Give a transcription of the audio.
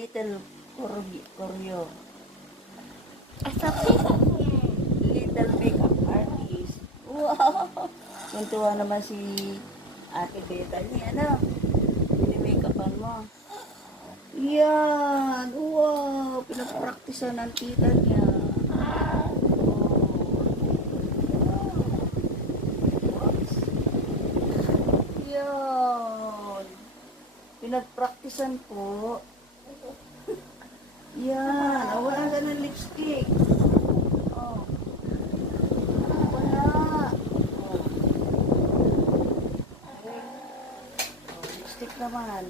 Little Koryo. Sabi ko. Little makeup artist. Wow! Tuntua naman si Ate Beta niya, ano? Pini-makeupan mo. Yan! Wow! Pinapraktisan ng tita niya. Yan! Pinagpraktisan po. Yan! Wala ka ng lipstick. Oh. Wala. Oh. Okay. Oh, lipstick naman.